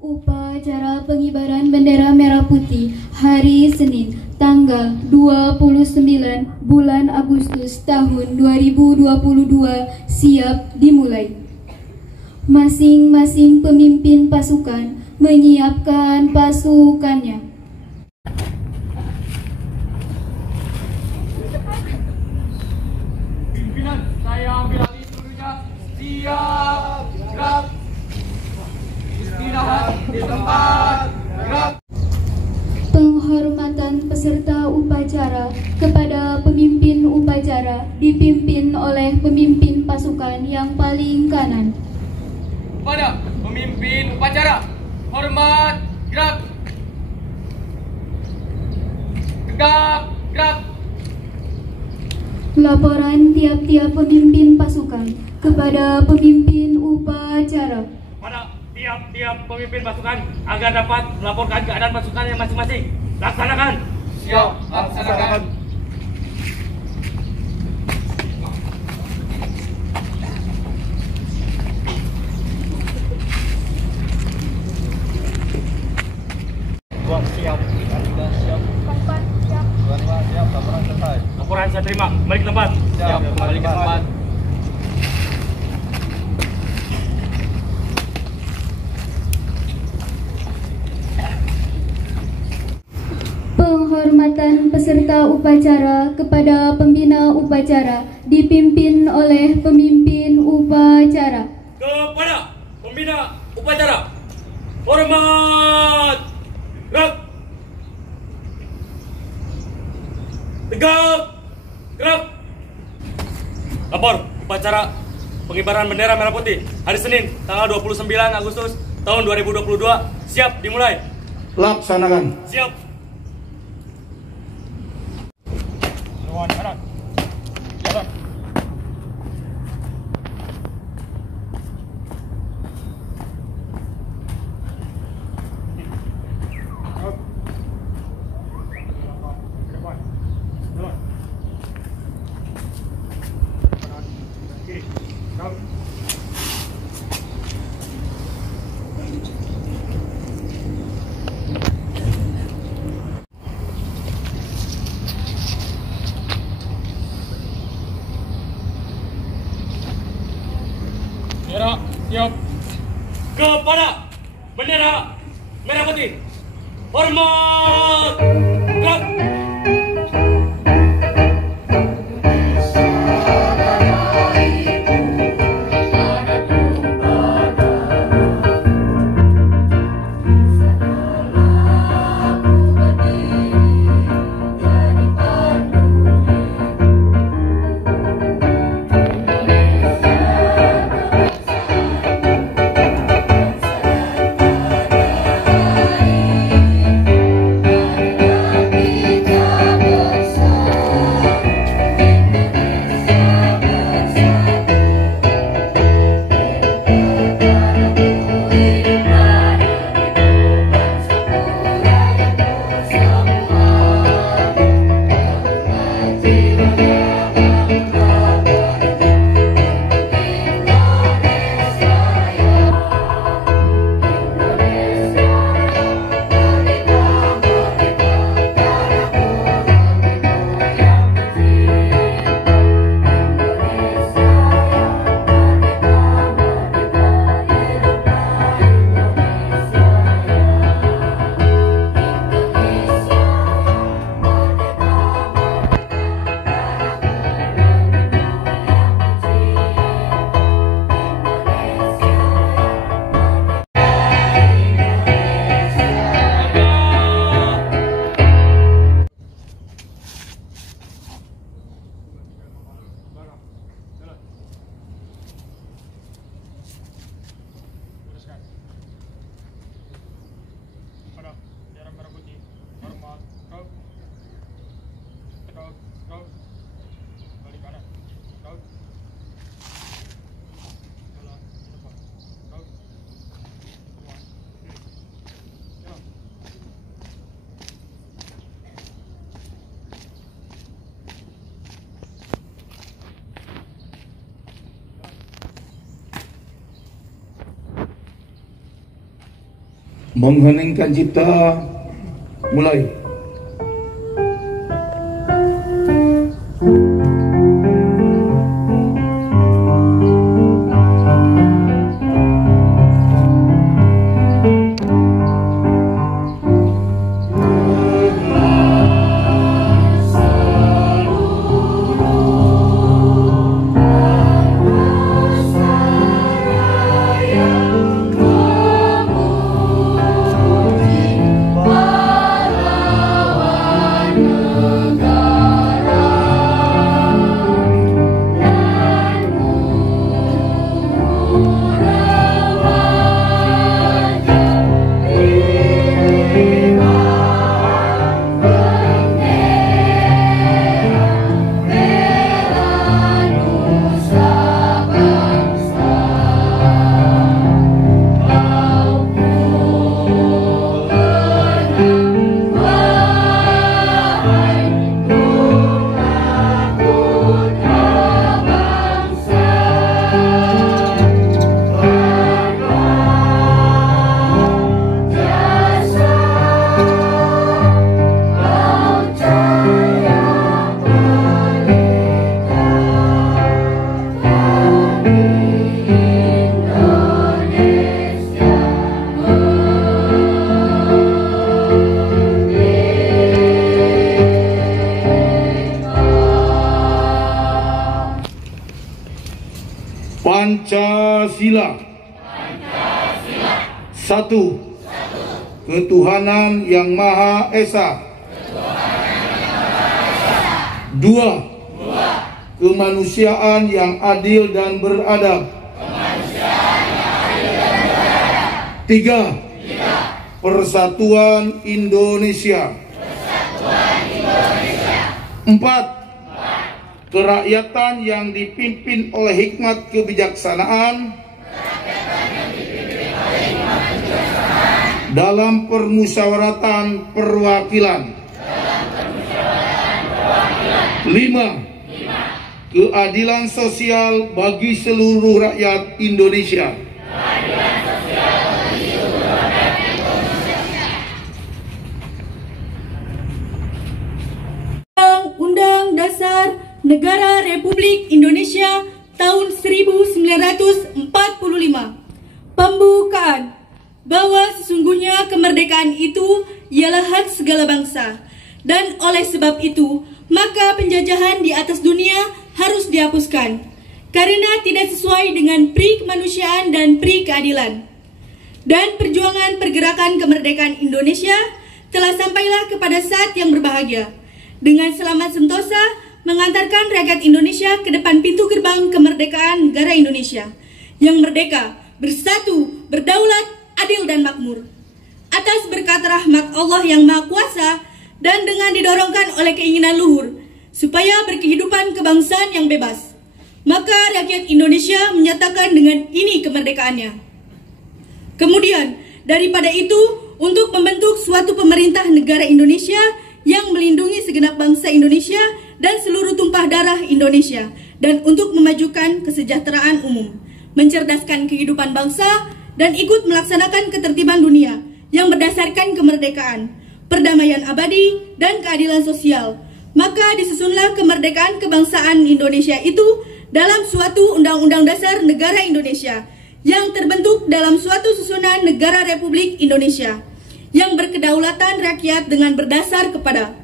Upacara pengibaran bendera merah putih hari Senin tanggal 29 bulan Agustus tahun 2022 siap dimulai. Masing-masing pemimpin pasukan menyiapkan pasukannya. Pimpinan, saya ambil alih seluruhnya. Siap, gerak. Istirahat di tempat, gerak. Penghormatan peserta upacara kepada pemimpin upacara dipimpin oleh pemimpin pasukan yang paling kanan. Pada pemimpin upacara, hormat, gerak. Tegak, gerak. Laporan tiap-tiap pemimpin pasukan kepada pemimpin upacara. Pada tiap-tiap pemimpin pasukan agar dapat melaporkan keadaan pasukan yang masing-masing. Laksanakan. Siap, laksanakan. Siap, siap. Empat siap. Siap, laporan selesai. Laporan saya terima. Kembali ke tempat. Siap, kembali ke tempat. Penghormatan peserta upacara kepada pembina upacara dipimpin oleh pemimpin upacara. Kepada pembina upacara, hormat, gerak. Tegak, gerak. Lapor upacara pengibaran bendera merah putih hari Senin tanggal 29 Agustus tahun 2022 siap dimulai. Laksanakan. Siap. Lawan kanan. Jalan. Bendera siap. Kepada bendera merah putih, hormat, gerak. Mengheningkan cipta, mulai. Pancasila. Satu. Ketuhanan Yang Maha Esa. Dua. Kemanusiaan yang adil dan beradab. Tiga. Persatuan Indonesia. Empat. Kerakyatan yang dipimpin oleh hikmat kebijaksanaan dalam permusyawaratan perwakilan. 5. Keadilan sosial bagi seluruh rakyat Indonesia. Undang-Undang Dasar Negara Republik Indonesia tahun 1945. Pembukaan bahwa sesungguhnya kemerdekaan itu ialah hak segala bangsa, dan oleh sebab itu maka penjajahan di atas dunia harus dihapuskan karena tidak sesuai dengan pri kemanusiaan dan pri keadilan. Dan perjuangan pergerakan kemerdekaan Indonesia telah sampailah kepada saat yang berbahagia dengan selamat sentosa mengantarkan rakyat Indonesia ke depan pintu gerbang kemerdekaan negara Indonesia yang merdeka, bersatu, berdaulat, adil dan makmur. Atas berkat rahmat Allah yang Maha Kuasa dan dengan didorongkan oleh keinginan luhur supaya berkehidupan kebangsaan yang bebas, maka rakyat Indonesia menyatakan dengan ini kemerdekaannya. Kemudian, daripada itu, untuk membentuk suatu pemerintah negara Indonesia yang melindungi segenap bangsa Indonesia dan seluruh tumpah darah Indonesia, dan untuk memajukan kesejahteraan umum, mencerdaskan kehidupan bangsa, dan ikut melaksanakan ketertiban dunia yang berdasarkan kemerdekaan, perdamaian abadi, dan keadilan sosial. Maka disusunlah kemerdekaan kebangsaan Indonesia itu dalam suatu Undang-Undang Dasar Negara Indonesia yang terbentuk dalam suatu susunan Negara Republik Indonesia yang berkedaulatan rakyat dengan berdasar kepada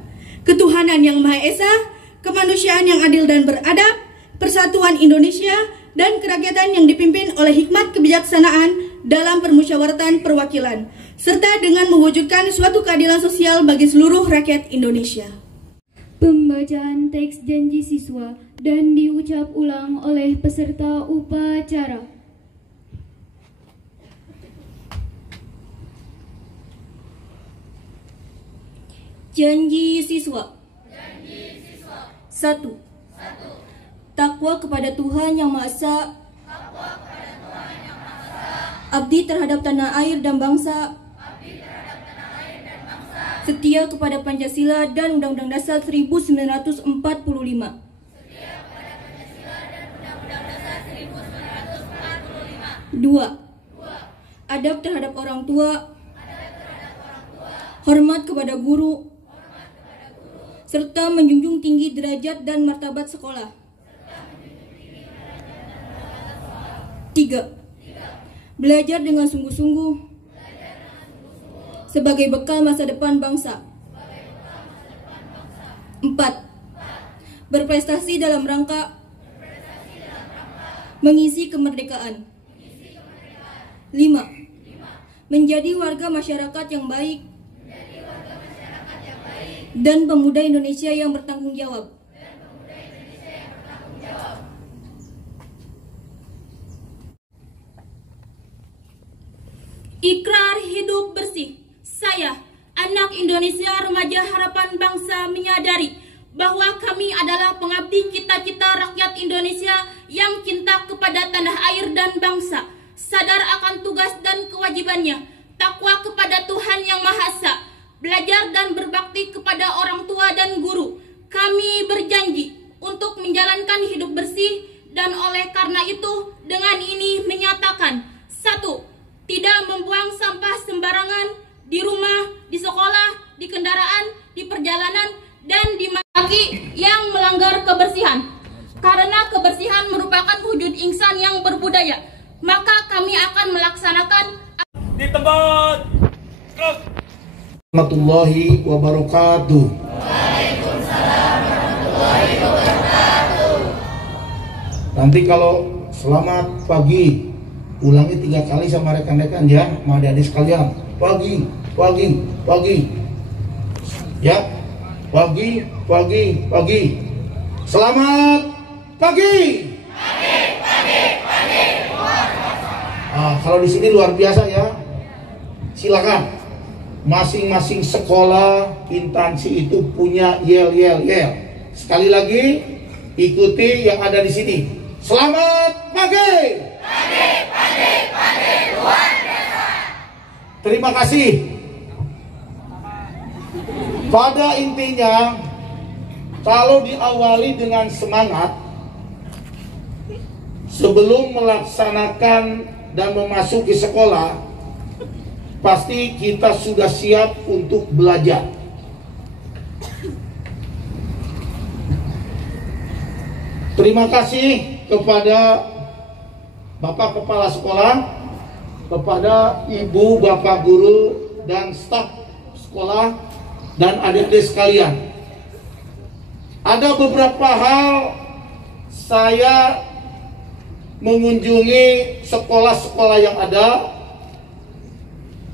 ketuhanan yang Maha Esa, kemanusiaan yang adil dan beradab, persatuan Indonesia, dan kerakyatan yang dipimpin oleh hikmat kebijaksanaan dalam permusyawaratan perwakilan, serta dengan mewujudkan suatu keadilan sosial bagi seluruh rakyat Indonesia. Pembacaan teks janji siswa dan diucap ulang oleh peserta upacara. Janji siswa. 1. Takwa kepada Tuhan Yang Maha Esa. Abdi terhadap tanah air dan bangsa. Setia kepada Pancasila dan Undang-Undang Dasar 1945. 2. Adab terhadap orang tua. hormat kepada guru, serta menjunjung tinggi derajat dan martabat sekolah. 3. Belajar dengan sungguh-sungguh sebagai bekal masa depan bangsa. 4. Berprestasi dalam rangka mengisi kemerdekaan. 5. Menjadi warga masyarakat yang baik dan pemuda Indonesia yang bertanggung jawab. Ikrar hidup bersih. Saya, anak Indonesia Remaja Harapan Bangsa, menyadari bahwa kami adalah pengabdi cita-cita rakyat Indonesia yang cinta kepada tanah air dan bangsa, sadar akan tugas dan kewajibannya, takwa kepada Tuhan Yang Maha Esa, belajar dan berbakti kepada orang tua dan guru. Kami berjanji untuk menjalankan hidup bersih, dan oleh karena itu dengan ini menyatakan: 1. Tidak membuang sampah sembarangan di rumah, di sekolah, di kendaraan, di perjalanan, dan di kaki yang melanggar kebersihan. Karena kebersihan merupakan wujud insan yang berbudaya, maka kami akan melaksanakan Di tempat. Terus. Warahmatullahi wabarakatuh. Nanti kalau selamat pagi, ulangi 3 kali sama rekan-rekan ya, sama adik-adik sekalian. Pagi, pagi, pagi. Ya, pagi, pagi, pagi. Selamat pagi. Kalau di sini luar biasa ya. Silakan. Masing-masing sekolah instansi itu punya yel. Sekali lagi, ikuti yang ada di sini. Selamat pagi. Luar biasa. Terima kasih. Pada intinya, kalau diawali dengan semangat, sebelum melaksanakan dan memasuki sekolah, pasti kita sudah siap untuk belajar. Terima kasih kepada Bapak Kepala Sekolah, kepada Ibu Bapak Guru dan staf sekolah, dan adik-adik sekalian. Ada beberapa hal saya mengunjungi sekolah-sekolah yang ada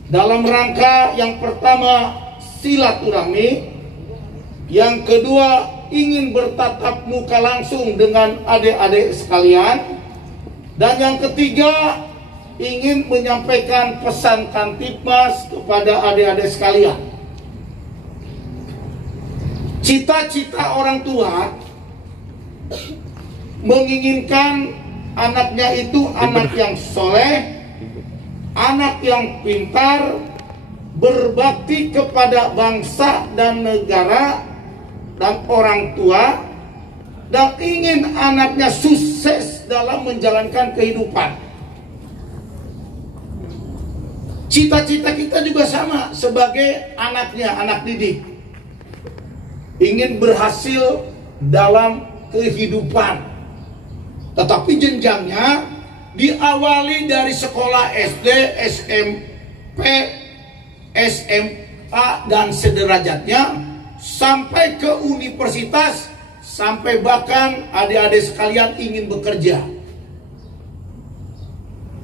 dalam rangka yang pertama silaturahmi, yang kedua ingin bertatap muka langsung dengan adik-adik sekalian, dan yang ketiga ingin menyampaikan pesan Kantipmas kepada adik-adik sekalian. Cita-cita orang tua menginginkan anaknya itu anak yang soleh, anak yang pintar, berbakti kepada bangsa dan negara dan orang tua, dan ingin anaknya sukses dalam menjalankan kehidupan. Cita-cita kita juga sama sebagai anaknya, anak didik. Ingin berhasil dalam kehidupan. Tetapi jenjangnya diawali dari sekolah SD, SMP, SMA dan sederajatnya, sampai ke universitas, sampai bahkan adik-adik sekalian ingin bekerja.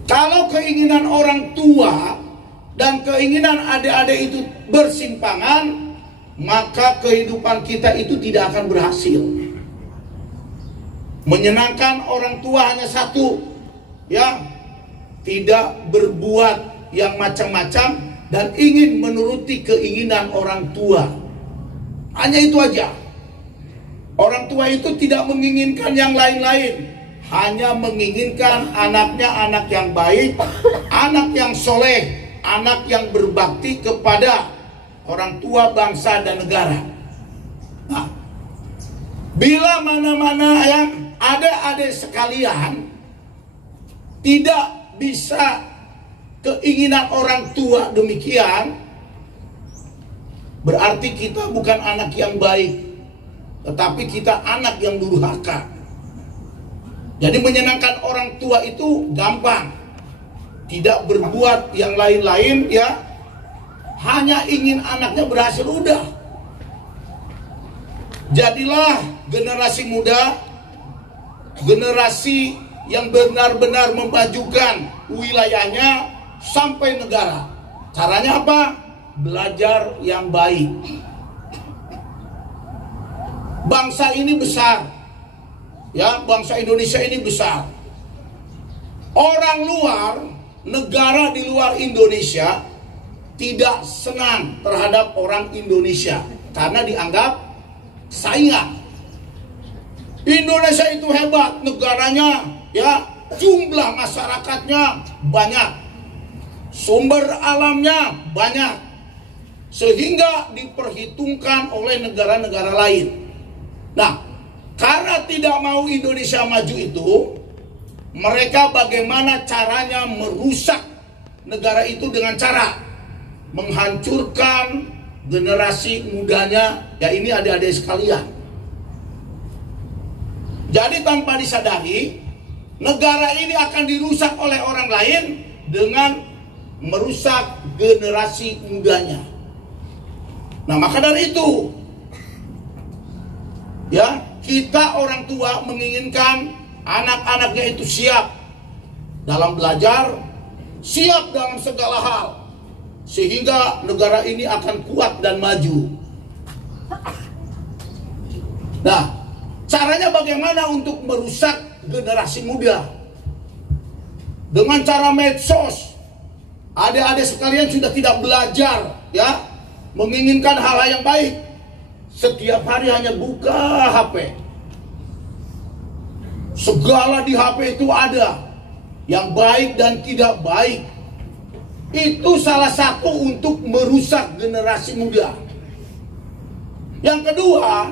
Kalau keinginan orang tua dan keinginan adik-adik itu bersimpangan, maka kehidupan kita itu tidak akan berhasil. Menyenangkan orang tua hanya satu, ya, tidak berbuat yang macam-macam dan ingin menuruti keinginan orang tua. Hanya itu aja. Orang tua itu tidak menginginkan yang lain-lain, hanya menginginkan anaknya anak yang baik, anak yang soleh, anak yang berbakti kepada orang tua, bangsa dan negara. Nah, bila mana-mana yang adik-adik sekalian tidak bisa keinginan orang tua demikian, berarti kita bukan anak yang baik, tetapi kita anak yang durhaka. Jadi menyenangkan orang tua itu gampang, tidak berbuat yang lain-lain ya, hanya ingin anaknya berhasil udah. Jadilah generasi muda, generasi yang benar-benar memajukan wilayahnya sampai negara. Caranya apa? Belajar yang baik. Bangsa ini besar, ya, bangsa Indonesia ini besar. Orang luar, negara di luar Indonesia tidak senang terhadap orang Indonesia karena dianggap saingan. Indonesia itu hebat, negaranya, ya, jumlah masyarakatnya banyak, sumber alamnya banyak, sehingga diperhitungkan oleh negara-negara lain. Nah, karena tidak mau Indonesia maju itu, mereka bagaimana caranya merusak negara itu dengan cara menghancurkan generasi mudanya, ya ini adik-adik sekalian. Jadi tanpa disadari, negara ini akan dirusak oleh orang lain dengan merusak generasi mudanya. Nah, maka dari itu, ya, kita orang tua menginginkan anak-anaknya itu siap dalam belajar, siap dalam segala hal, sehingga negara ini akan kuat dan maju. Nah, caranya bagaimana untuk merusak generasi muda? Dengan cara medsos. Adik-adik sekalian sudah tidak belajar, ya, menginginkan hal-hal yang baik. Setiap hari hanya buka HP. Segala di HP itu ada, yang baik dan tidak baik. Itu salah satu untuk merusak generasi muda. Yang kedua,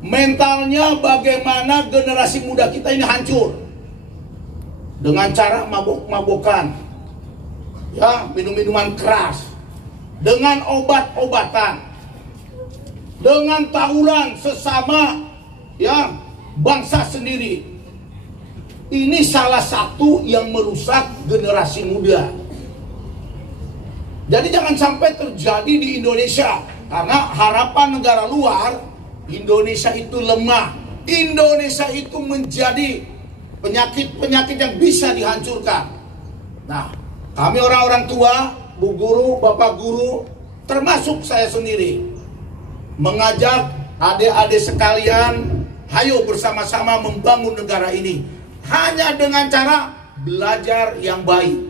mentalnya bagaimana generasi muda kita ini hancur. Dengan cara mabuk-mabukan, ya, minum-minuman keras, dengan obat-obatan, dengan tawuran sesama, ya, bangsa sendiri. Ini salah satu yang merusak generasi muda. Jadi jangan sampai terjadi di Indonesia, karena harapan negara luar, Indonesia itu lemah, Indonesia itu menjadi penyakit-penyakit yang bisa dihancurkan. Nah, kami orang-orang tua, Bu Guru, Bapak Guru, termasuk saya sendiri, mengajak adik-adik sekalian, ayo bersama-sama membangun negara ini. Hanya dengan cara belajar yang baik.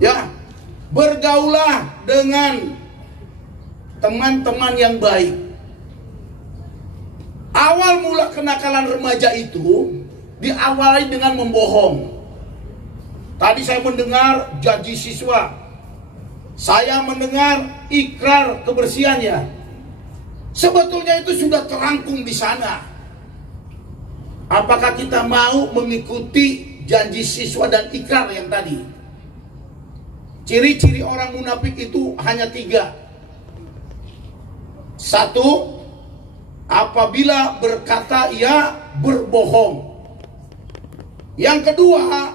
Ya, bergaulah dengan teman-teman yang baik. Awal mula kenakalan remaja itu diawali dengan membohong. Tadi saya mendengar janji siswa, saya mendengar ikrar kebersihannya. Sebetulnya itu sudah terangkum di sana. Apakah kita mau mengikuti janji siswa dan ikrar yang tadi? Ciri-ciri orang munafik itu hanya 3. 1, apabila berkata ia berbohong. Yang kedua,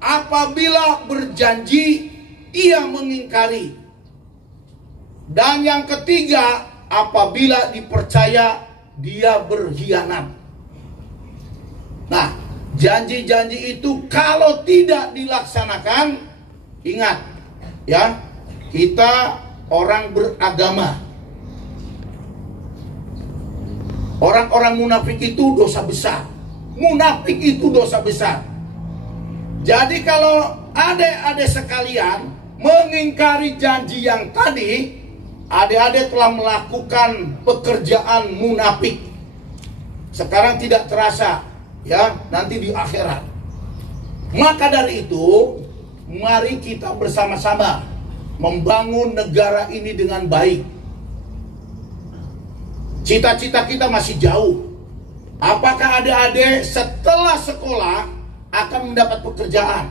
apabila berjanji ia mengingkari. Dan yang ketiga, apabila dipercaya dia berkhianat. Nah, janji-janji itu kalau tidak dilaksanakan, ingat ya, kita orang beragama. Orang-orang munafik itu dosa besar. Munafik itu dosa besar. Jadi kalau adik-adik sekalian mengingkari janji yang tadi, adik-adik telah melakukan pekerjaan munafik. Sekarang tidak terasa, ya, nanti di akhirat. Maka dari itu, mari kita bersama-sama membangun negara ini dengan baik. Cita-cita kita masih jauh. Apakah adik-adik setelah sekolah akan mendapat pekerjaan?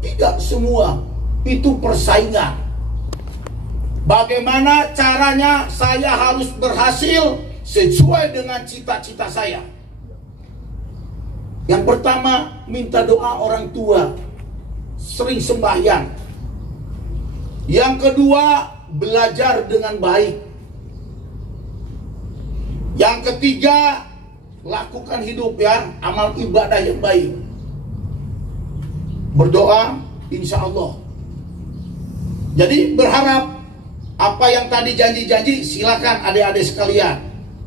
Tidak semua. Itu persaingan. Bagaimana caranya saya harus berhasil sesuai dengan cita-cita saya? Yang pertama, minta doa orang tua, sering sembahyang. Yang kedua, belajar dengan baik. Yang ketiga, lakukan hidup amal ibadah yang baik. Berdoa, insya Allah. Jadi berharap apa yang tadi janji-janji, silakan adik-adik sekalian.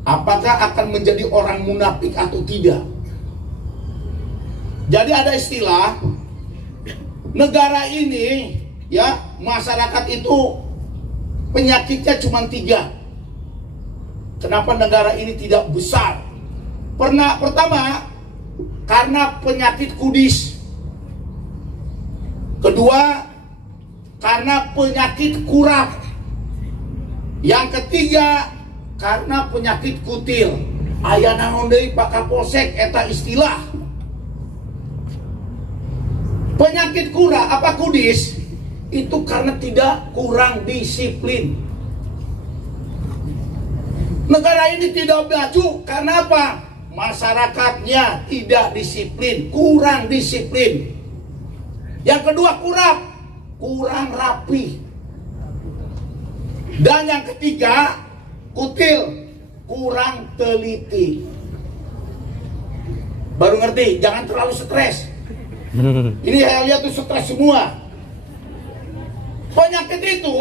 Apakah akan menjadi orang munafik atau tidak? Jadi ada istilah, negara ini masyarakat itu penyakitnya cuma 3. Kenapa negara ini tidak besar? Pertama, karena penyakit kudis. Kedua, karena penyakit kurap. Yang ketiga, karena penyakit kutil. Aya naon deui Pak Kapolsek eta istilah. Penyakit kudis itu karena tidak kurang disiplin. Negara ini tidak maju karena apa? Masyarakatnya tidak disiplin, kurang disiplin. Yang kedua, kurang rapi. Dan yang ketiga, kutil, kurang teliti. Baru ngerti, jangan terlalu stres. Ini saya lihat tuh stres semua. Penyakit itu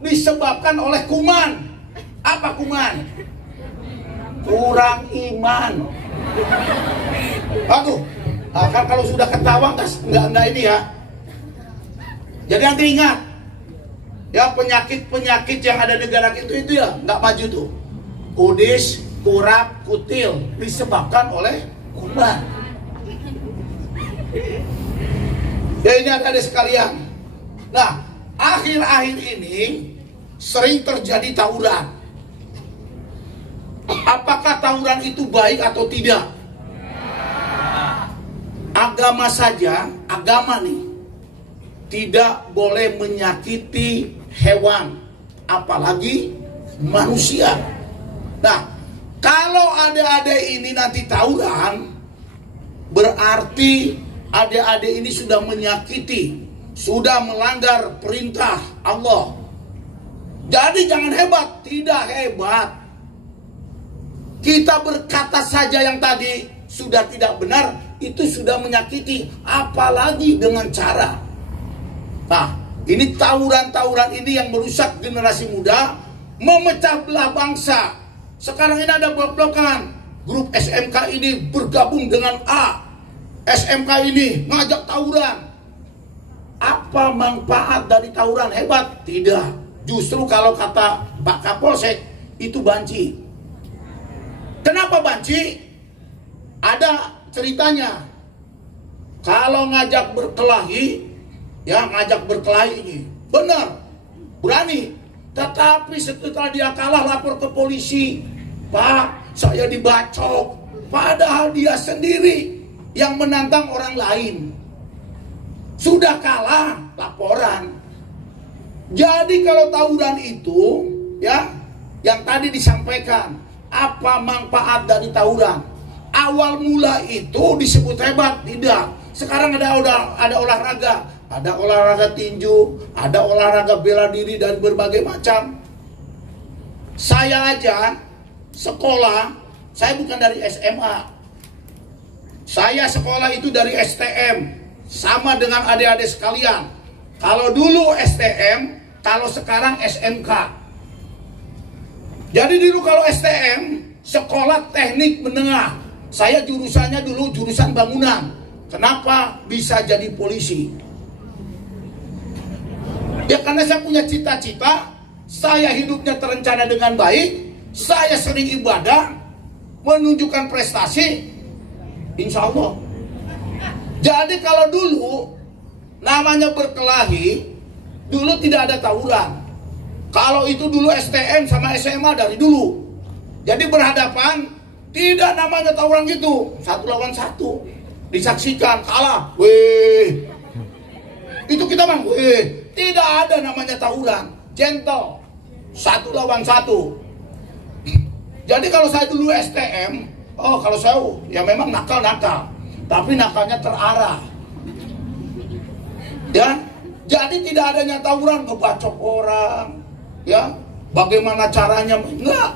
disebabkan oleh kuman. Apa kuman? Kurang iman. Aduh, kan kalau sudah ketawa nggak ini ya. Jadi nanti ingat, penyakit-penyakit yang ada di negara itu nggak maju tuh. Kudis, kurap, kutil disebabkan oleh kuman. Ya ini ada sekalian. Nah, akhir-akhir ini sering terjadi tawuran. Apakah tawuran itu baik atau tidak? Agama saja, agama nih, tidak boleh menyakiti hewan, apalagi manusia. Nah, kalau adik-adik ini nanti tawuran, berarti adik-adik ini sudah menyakiti, sudah melanggar perintah Allah. Jadi jangan hebat, tidak hebat. Kita berkata saja yang tadi sudah tidak benar, itu sudah menyakiti, apalagi dengan cara. Nah, ini tawuran-tawuran ini yang merusak generasi muda, memecah belah bangsa. Sekarang ini ada blok-blokan. Grup SMK ini bergabung dengan A. SMK ini ngajak tawuran. Apa manfaat dari tawuran? Hebat? Tidak. Justru kalau kata Pak Kapolsek, itu banci. Kenapa banci? Ada ceritanya. Kalau ngajak berkelahi, ngajak berkelahi ini benar, berani. Tetapi setelah dia kalah lapor ke polisi, Pak, saya dibacok. Padahal dia sendiri yang menantang orang lain. Sudah kalah, laporan. Jadi kalau tawuran itu, yang tadi disampaikan, apa manfaat dari tawuran? Awal mula itu disebut hebat, tidak. Sekarang ada olahraga. Ada olahraga tinju, ada olahraga bela diri dan berbagai macam. Saya aja sekolah, saya bukan dari SMA. Saya sekolah itu dari STM. Sama dengan adik-adik sekalian. Kalau dulu STM, kalau sekarang SMK. Jadi dulu kalau STM, sekolah teknik menengah. Saya jurusannya dulu jurusan bangunan. Kenapa bisa jadi polisi? Ya karena saya punya cita-cita, saya hidupnya terencana dengan baik, saya sering ibadah, menunjukkan prestasi, insya Allah. Jadi kalau dulu namanya berkelahi, dulu tidak ada tawuran. Kalau itu dulu STM sama SMA dari dulu. Jadi berhadapan, tidak namanya tawuran gitu, 1 lawan 1. Disaksikan, kalah, weh. Itu kita bang, tidak ada namanya tawuran, gentle. 1 lawan 1. Jadi kalau saya dulu STM, kalau saya ya memang nakal-nakal, tapi nakalnya terarah. Ya, jadi tidak adanya tawuran, ngebacok orang, ya. Bagaimana caranya? Enggak.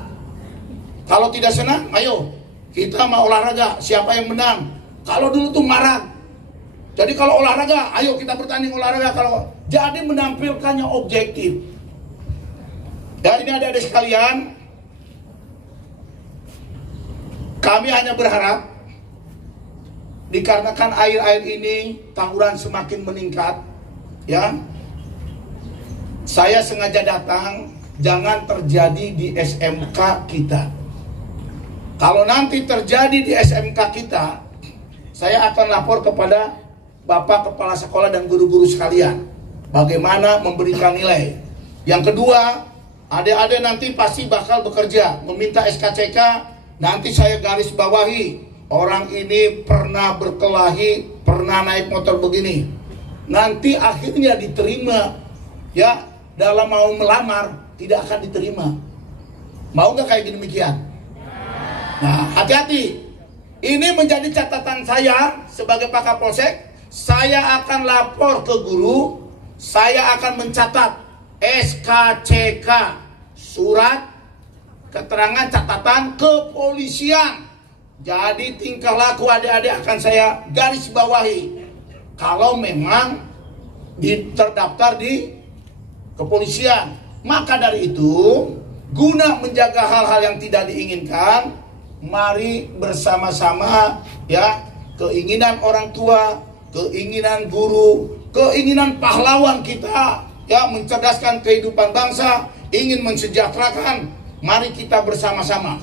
Kalau tidak senang, ayo kita mau olahraga, siapa yang menang? Kalau dulu tuh marah. Jadi kalau olahraga, ayo kita bertanding olahraga. Kalau jadi menampilkannya objektif. Dan ini adik-adik sekalian, kami hanya berharap dikarenakan air-air ini tawuran semakin meningkat, ya. Saya sengaja datang, jangan terjadi di SMK kita. Kalau nanti terjadi di SMK kita, saya akan lapor kepada Bapak Kepala Sekolah dan guru-guru sekalian, bagaimana memberikan nilai. Yang kedua, adik-adik nanti pasti bakal bekerja, meminta SKCK, nanti saya garis bawahi, orang ini pernah berkelahi, pernah naik motor begini. Nanti akhirnya diterima, ya, dalam mau melamar, tidak akan diterima. Mau nggak kayak demikian? Nah, hati-hati. Ini menjadi catatan saya sebagai Pak Kapolsek. Saya akan lapor ke guru, saya akan mencatat SKCK, surat keterangan catatan kepolisian. Jadi tingkah laku adik-adik akan saya garis bawahi. Kalau memang terdaftar di kepolisian, maka dari itu guna menjaga hal-hal yang tidak diinginkan, mari bersama-sama, ya, keinginan orang tua, keinginan guru, keinginan pahlawan kita, ya, mencerdaskan kehidupan bangsa, ingin mensejahterakan, mari kita bersama-sama.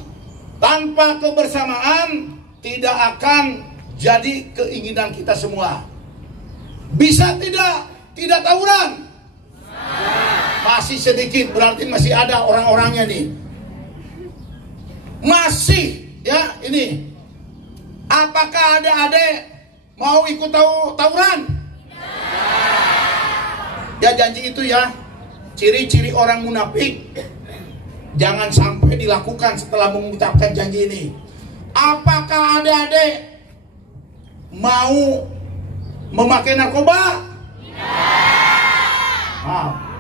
Tanpa kebersamaan tidak akan jadi keinginan kita semua. Bisa tidak tawuran? Masih sedikit, berarti masih ada orang-orangnya nih. Masih, ya, ini. Apakah adik-adik mau ikut tawuran? Ya, janji itu ya, ciri-ciri orang munafik jangan sampai dilakukan setelah mengucapkan janji ini. Apakah adik-adik mau memakai narkoba?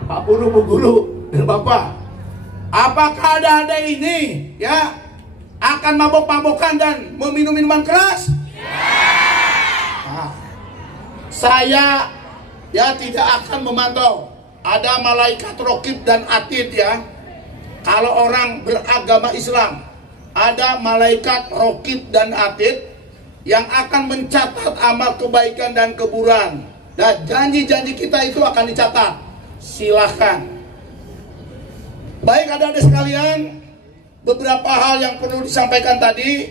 Pak Guru dan Bapak, apakah adik-adik ini, ya, akan mabok-mabokan dan meminum minuman keras? Saya, ya, tidak akan memantau. Ada malaikat rokib dan atid, ya. Kalau orang beragama Islam, ada malaikat rokib dan atid yang akan mencatat amal kebaikan dan keburukan. Dan janji-janji kita itu akan dicatat. Silahkan. Baik adik-adik sekalian, beberapa hal yang perlu disampaikan tadi.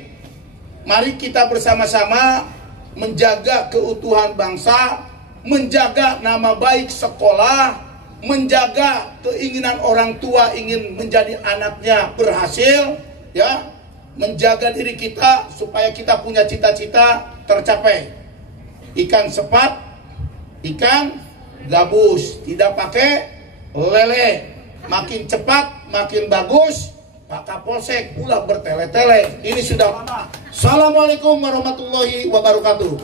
Mari kita bersama-sama menjaga keutuhan bangsa, menjaga nama baik sekolah, menjaga keinginan orang tua ingin menjadi anaknya berhasil, ya, menjaga diri kita supaya kita punya cita-cita tercapai. Ikan sepat, ikan gabus, tidak pakai lele. Makin cepat, makin bagus. Pak Kapolsek pula bertele-tele. Ini sudah lama. Assalamualaikum warahmatullahi wabarakatuh.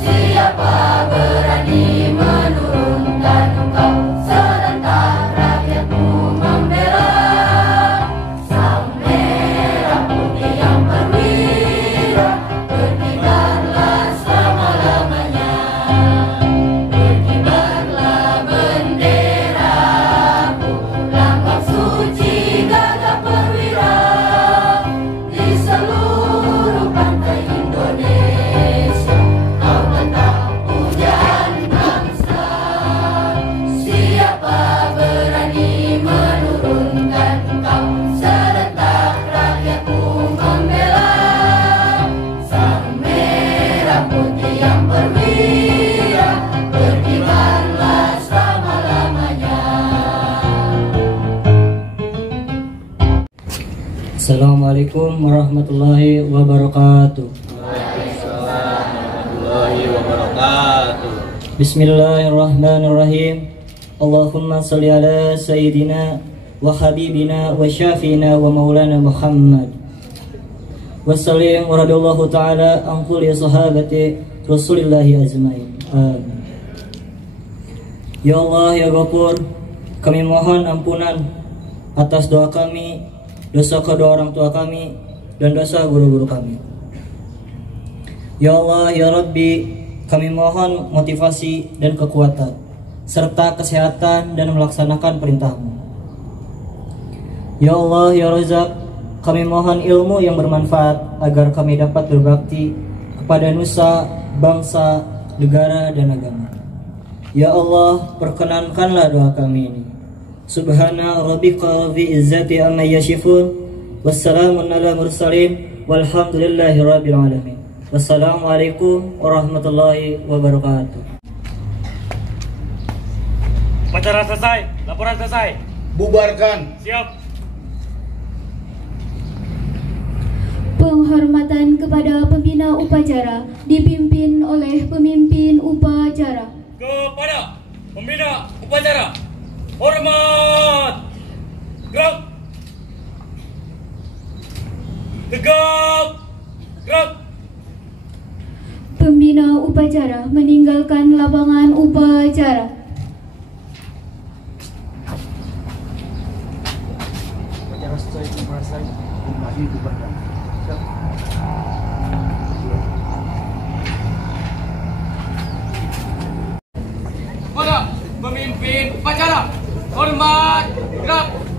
Siapa berani menurunkan Assalamualaikum warahmatullahi wabarakatuh. Bismillahirrahmanirrahim. Allahumma salli ala sayyidina wa habibina wa syafina wa maulana Muhammad. Wassalim wa radiyallahu ta'ala an kulli sahabati Rasulillahi azmain. Amin. Ya Allah, ya Ghafur, kami mohon ampunan atas doa kami, dosa kedua orang tua kami, dan dosa guru-guru kami. Ya Allah, ya Rabbi, kami mohon motivasi dan kekuatan, serta kesehatan dan melaksanakan perintah-Mu. Ya Allah, ya Razak, kami mohon ilmu yang bermanfaat agar kami dapat berbakti kepada nusa, bangsa, negara, dan agama. Ya Allah, perkenankanlah doa kami ini. Subhana rabbika rabbil izzati amma yasifun, wassalamun ala mursalin, walhamdulillahi rabbil alamin. Wassalamualaikum warahmatullahi wabarakatuh. Upacara selesai, laporan selesai. Bubarkan. Siap. Penghormatan kepada pembina upacara dipimpin oleh pemimpin upacara. Kepada pembina upacara, hormat. Gerak. Tegak. Gerak. Pembina upacara meninggalkan lapangan upacara. Kepada pemimpin upacara, hormat. Gerak.